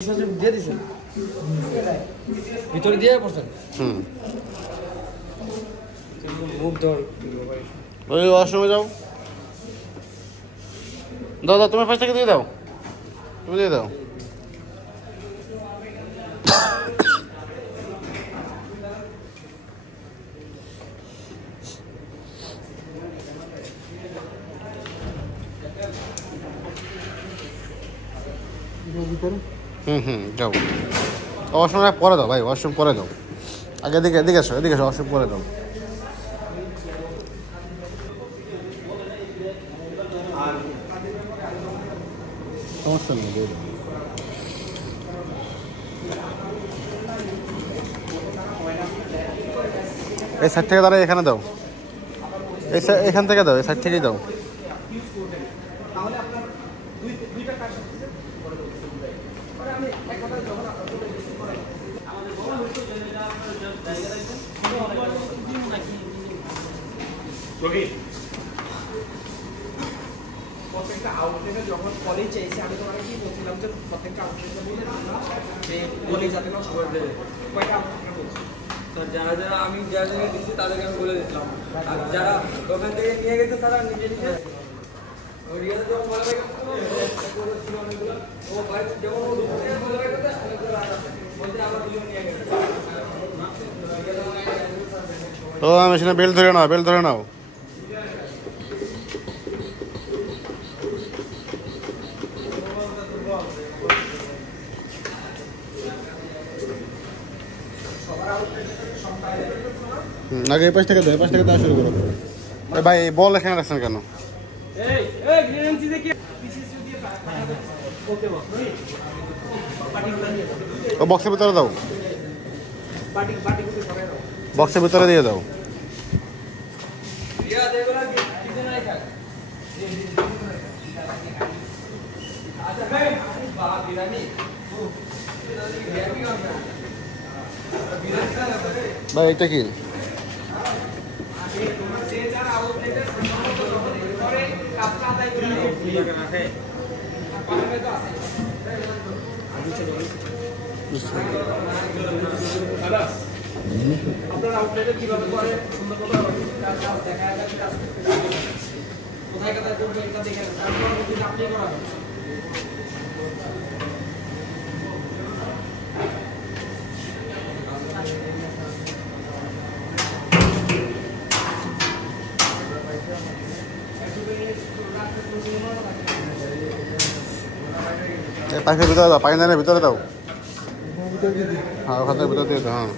দিয়ে দিছেন ভিতরে দিয়ে পড়ছেন মুখ ধর ওই ওয়াশরুমে যাও দাও দাও তোমার পয়সাকে দিয়ে দাও তুমি দিয়ে দাও যাও ওয়াশরুমটা পরে দাও ভাই ওয়াশরুম পরে দাও আগে এদিকে আসো ওয়াশরুম পরে দাও সমস্যা নেই দিয়ে দাও এই সাইড থেকে দাঁড়াই এখানে দাও এখান থেকে দাও এই সাইড থেকেই দাও প্রত্যেকটা আউটলেটে যখন কলেজ চাইছে আমি তোমাকে কি বলছিলাম যে প্রত্যেকটা আউটলেটে বলে যে কলেজ যাতে না করে দেবে কয়টা আউটলেট বলছি যারা যারা আমি যারা দিচ্ছি তাদেরকে আমি বলে দিচ্ছিলাম আর যারা ওখান থেকে নিয়ে গেছে তারা নিজে নিজে রিয়াজ যখন বলে গেছে অনেকগুলো ও ভাই যখন ও বলে গেছে বলতে আবার ভিডিও নিয়ে গেছে তো আমি সেটা বেল ধরে নাও আগে এই পাশ থেকে দেওয়া শুরু করো ভাই বল এখানে রাখছেন কেন ও বক্সের ভিতরে দাও বক্সের ভিতরে দিয়ে দাও ভাই এটা কি আপনার আউটলেটে কিভাবে করে সুন্দরভাবে দেখা যায় কোথায় কোথায় করবে এটা দেখে তারপর আপনি করাবেন পাইপের ভিতরে দাও পাইনের ভিতরে দাও হ্যাঁ ওখান থেকে ভিতরে দিয়ে দাও হ্যাঁ